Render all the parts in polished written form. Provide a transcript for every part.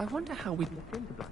I wonder how we get into Black.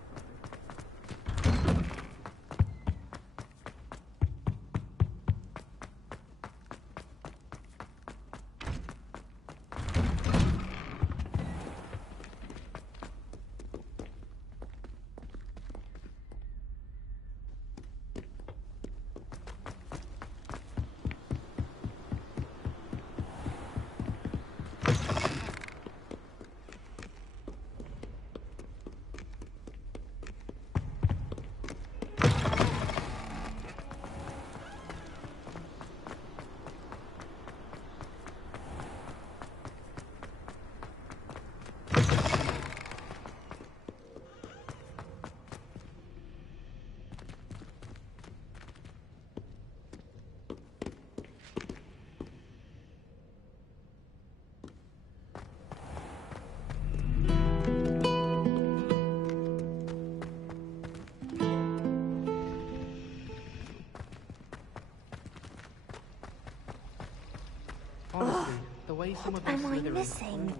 Honestly, the way some of these Am I Slytherins- missing?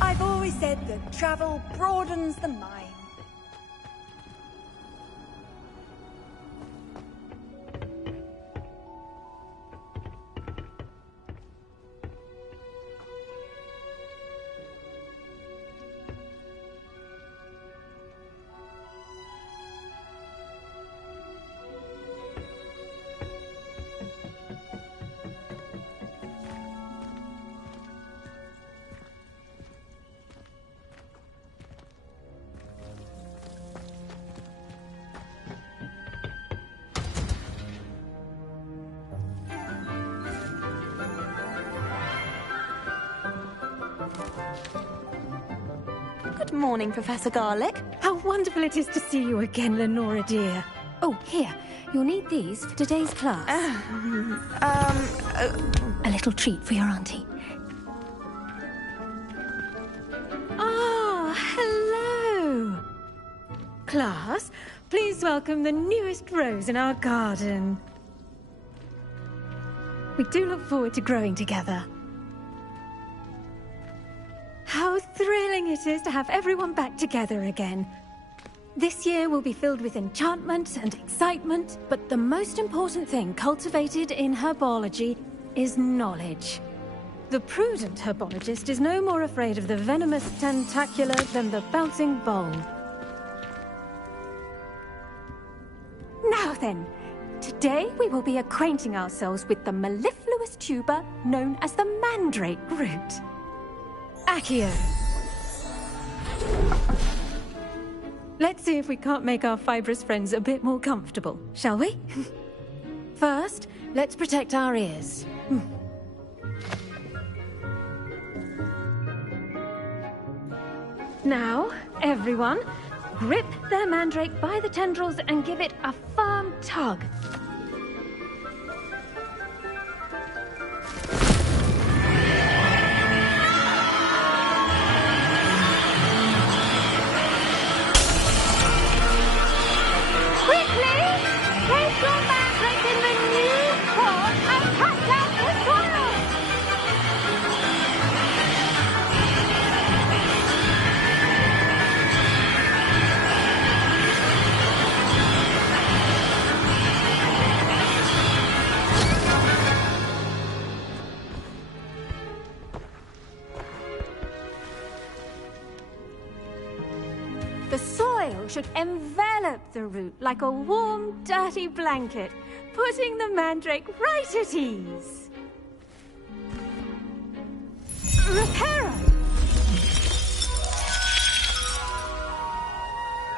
I've always said that travel broadens the mind. Good morning, Professor Garlick. How wonderful it is to see you again, Lenora dear. Oh, here. You'll need these for today's class. A little treat for your auntie. Ah, hello. Class, please welcome the newest rose in our garden. We do look forward to growing together. How thrilling it is to have everyone back together again. This year will be filled with enchantment and excitement, but the most important thing cultivated in herbology is knowledge. The prudent herbologist is no more afraid of the venomous tentacula than the bouncing bulb. Now then, today we will be acquainting ourselves with the mellifluous tuber known as the mandrake root. Accio. Let's see if we can't make our fibrous friends a bit more comfortable, shall we? First, let's protect our ears. Now, everyone, grip their mandrake by the tendrils and give it a firm tug. The soil should envelop the root like a warm, dirty blanket, putting the mandrake right at ease. Reparo!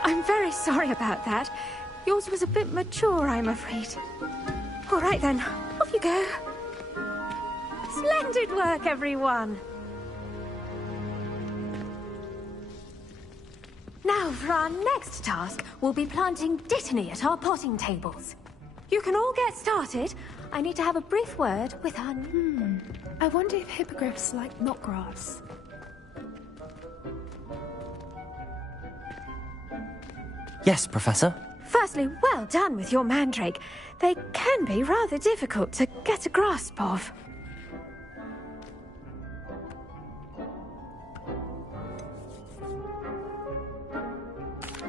I'm very sorry about that. Yours was a bit mature, I'm afraid. All right then, off you go. Splendid work, everyone! Now, for our next task, we'll be planting Dittany at our potting tables. You can all get started. I need to have a brief word with our... I wonder if hippogriffs like knotgrass. Yes, Professor. Firstly, well done with your mandrake. They can be rather difficult to get a grasp of.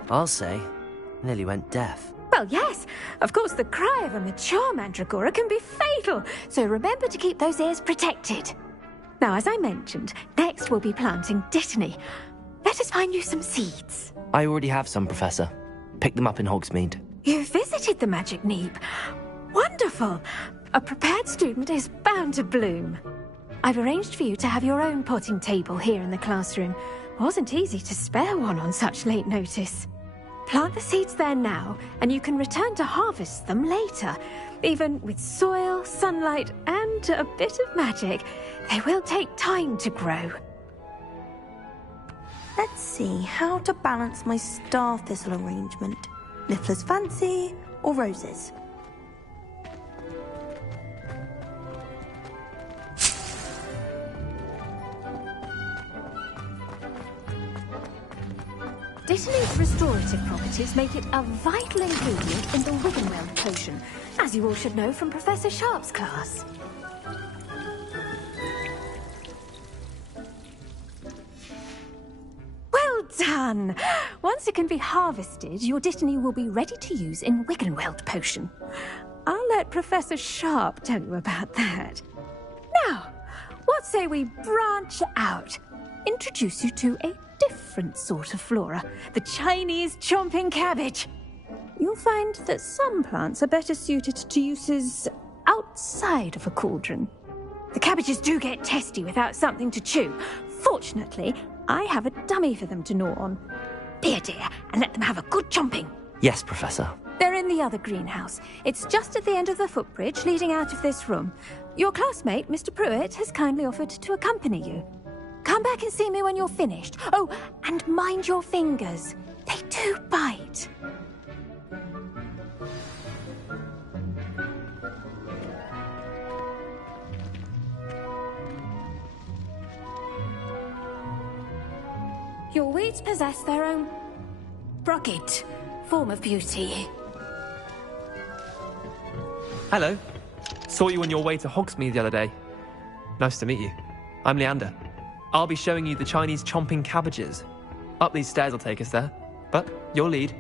I'll say, nearly went deaf. Well, yes. Of course, the cry of a mature mandragora can be fatal, so remember to keep those ears protected. Now, as I mentioned, next we'll be planting Dittany. Let us find you some seeds. I already have some, Professor. Picked them up in Hogsmeade. You visited the Magic Neep. Wonderful. A prepared student is bound to bloom. I've arranged for you to have your own potting table here in the classroom. Wasn't easy to spare one on such late notice. Plant the seeds there now, and you can return to harvest them later. Even with soil, sunlight, and a bit of magic, they will take time to grow. Let's see how to balance my star thistle arrangement. Niffler's fancy or roses? Dittany's restorative properties make it a vital ingredient in the Wiggenweld potion, as you all should know from Professor Sharp's class. Well done! Once it can be harvested, your Dittany will be ready to use in Wiggenweld potion. I'll let Professor Sharp tell you about that. Now, what say we branch out? Introduce you to a different sort of flora, the Chinese chomping cabbage. You'll find that some plants are better suited to uses outside of a cauldron. The cabbages do get testy without something to chew. Fortunately, I have a dummy for them to gnaw on. Be a dear and let them have a good chomping. Yes, Professor. They're in the other greenhouse. It's just at the end of the footbridge leading out of this room. Your classmate, Mr. Pruitt, has kindly offered to accompany you. Come back and see me when you're finished. Oh, and mind your fingers. They do bite. Your weeds possess their own rugged form of beauty. Hello. Saw you on your way to Hogsmeade the other day. Nice to meet you. I'm Leander. I'll be showing you the Chinese chomping cabbages. Up these stairs will take us there, but your lead.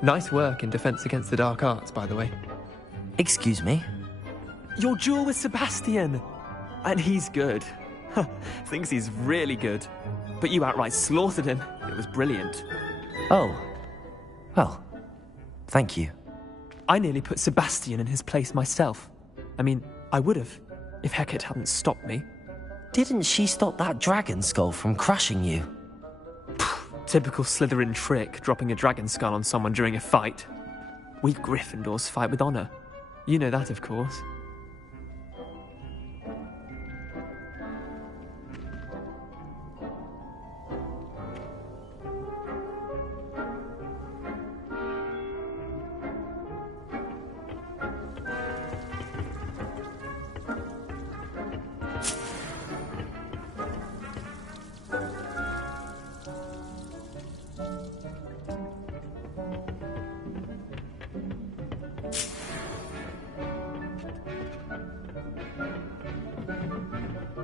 Nice work in Defense Against the Dark Arts, by the way. Excuse me? Your duel with Sebastian! And he's good. Thinks he's really good. But you outright slaughtered him. It was brilliant. Oh. Well, thank you. I nearly put Sebastian in his place myself. I mean, I would have, if Hecate hadn't stopped me. Didn't she stop that dragon skull from crushing you? Typical Slytherin trick, dropping a dragon skull on someone during a fight. We Gryffindors fight with honor. You know that, of course.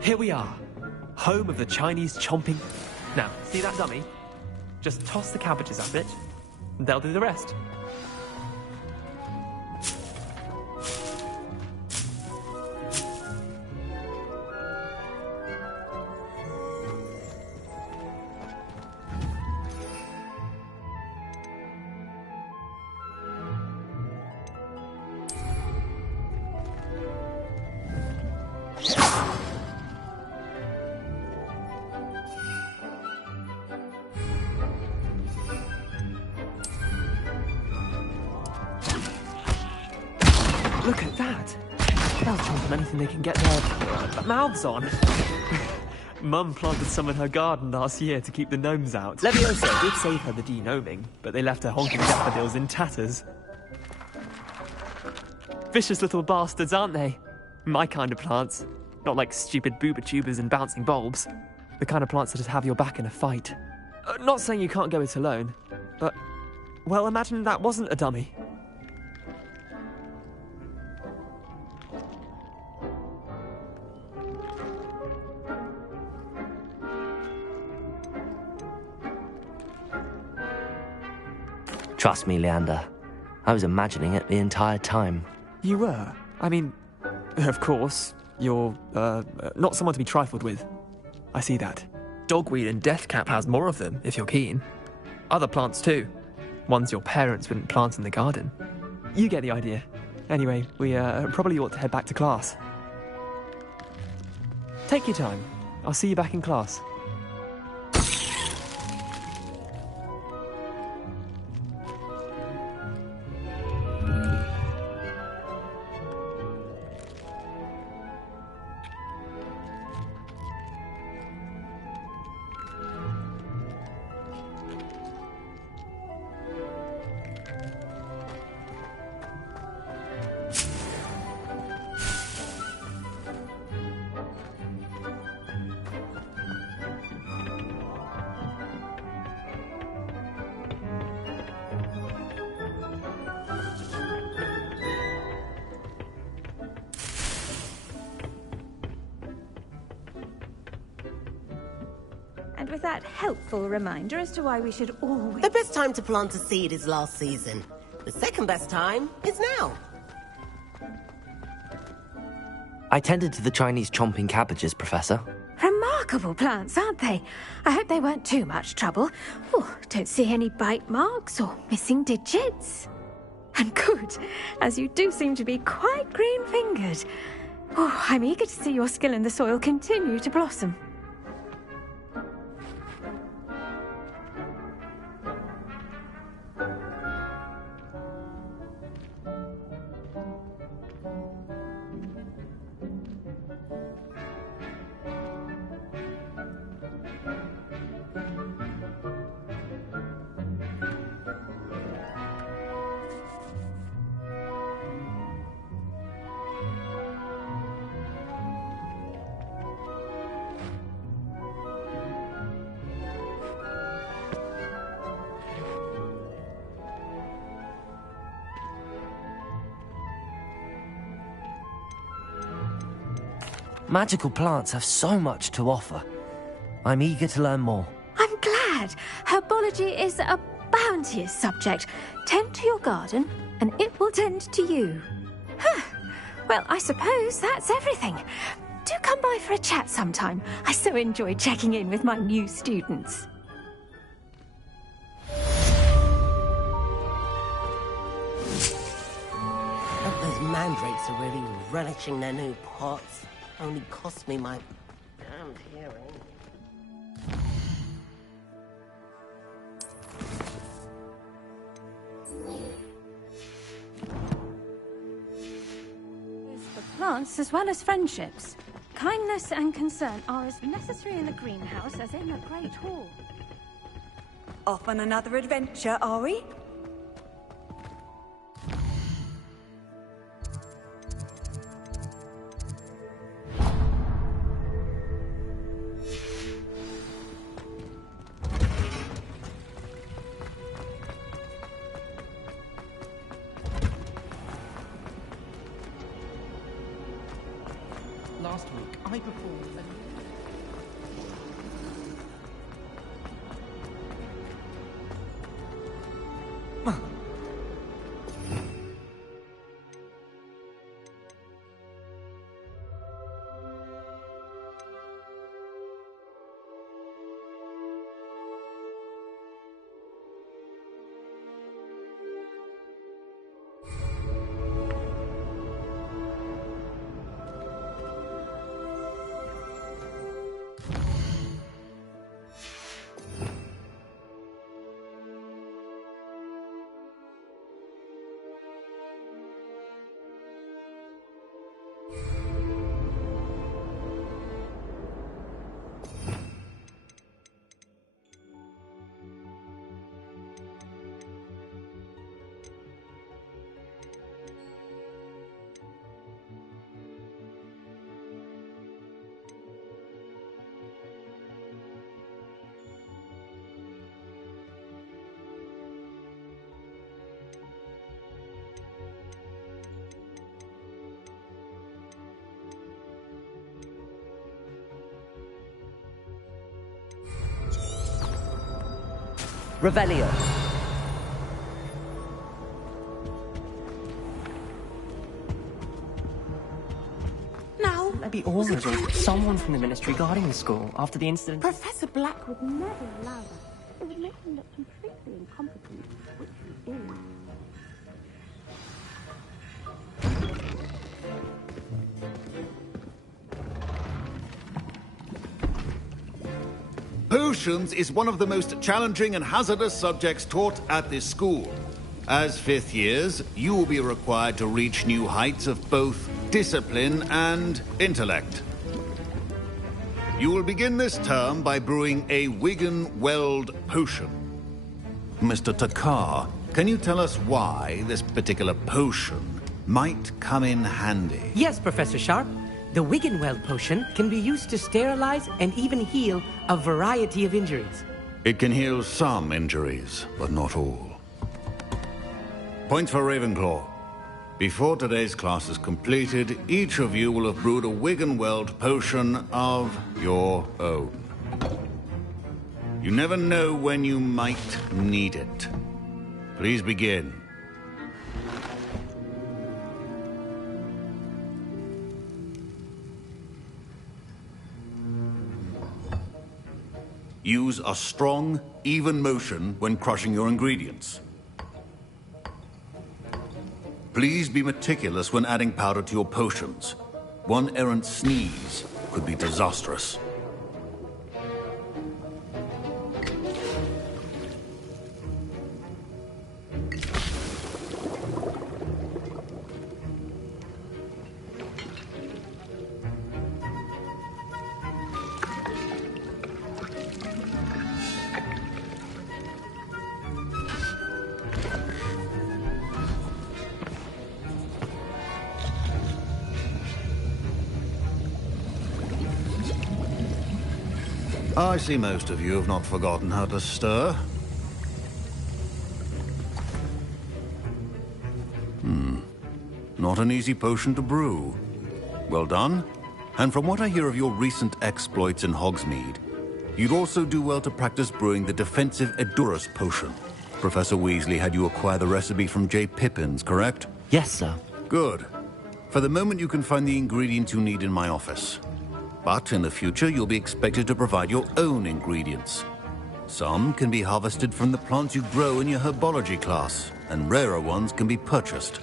Here we are, home of the Chinese chomping. Now, see that dummy? Just toss the cabbages at it, and they'll do the rest. Look at that! They'll chomp on anything they can get their mouths on. Mum planted some in her garden last year to keep the gnomes out. Leviosa did save her the de-gnoming, but they left her honking daffodils in tatters. Vicious little bastards, aren't they? My kind of plants. Not like stupid booba tubers and bouncing bulbs. The kind of plants that just have your back in a fight. Not saying you can't go it alone, but, well, imagine that wasn't a dummy. Trust me, Leander. I was imagining it the entire time. You were? I mean, of course, you're, not someone to be trifled with. I see that. Dogweed and deathcap has more of them, if you're keen. Other plants too. Ones your parents wouldn't plant in the garden. You get the idea. Anyway, we probably ought to head back to class. Take your time. I'll see you back in class. And with that helpful reminder as to why we should always... The best time to plant a seed is last season. The second best time is now. I tended to the Chinese chomping cabbages, Professor. Remarkable plants, aren't they? I hope they weren't too much trouble. Oh, don't see any bite marks or missing digits. And good, as you do seem to be quite green-fingered. Oh, I'm eager to see your skill in the soil continue to blossom. Magical plants have so much to offer. I'm eager to learn more. I'm glad. Herbology is a bounteous subject. Tend to your garden, and it will tend to you. Well, I suppose that's everything. Do come by for a chat sometime. I so enjoy checking in with my new students. Those mandrakes are really relishing their new pots. Only cost me my damned hearing. For plants as well as friendships, kindness and concern are as necessary in the greenhouse as in the Great Hall. Off on another adventure, are we? Last week, I performed a... Revelio. Now, Maybe Ormond or someone from the Ministry guarding the school after the incident. Professor Black would never allow that. It would make him look completely incompetent, which he is. Potions is one of the most challenging and hazardous subjects taught at this school. As fifth years, you will be required to reach new heights of both discipline and intellect. You will begin this term by brewing a Wiggenweld potion. Mr. Takar, can you tell us why this particular potion might come in handy? Yes, Professor Sharp. The Wiggenweld potion can be used to sterilize and even heal a variety of injuries. It can heal some injuries, but not all. Points for Ravenclaw. Before today's class is completed, each of you will have brewed a Wiggenweld potion of your own. You never know when you might need it. Please begin. Use a strong, even motion when crushing your ingredients. Please be meticulous when adding powder to your potions. One errant sneeze could be disastrous. I see most of you have not forgotten how to stir. Not an easy potion to brew. Well done. And from what I hear of your recent exploits in Hogsmeade, you'd also do well to practice brewing the defensive Edurus potion. Professor Weasley had you acquire the recipe from J. Pippins, correct? Yes, sir. Good. For the moment, you can find the ingredients you need in my office. But in the future, you'll be expected to provide your own ingredients. Some can be harvested from the plants you grow in your herbology class, and rarer ones can be purchased.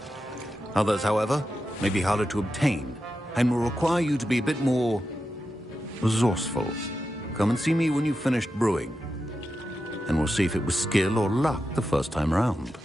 Others, however, may be harder to obtain, and will require you to be a bit more resourceful. Come and see me when you've finished brewing, and we'll see if it was skill or luck the first time round.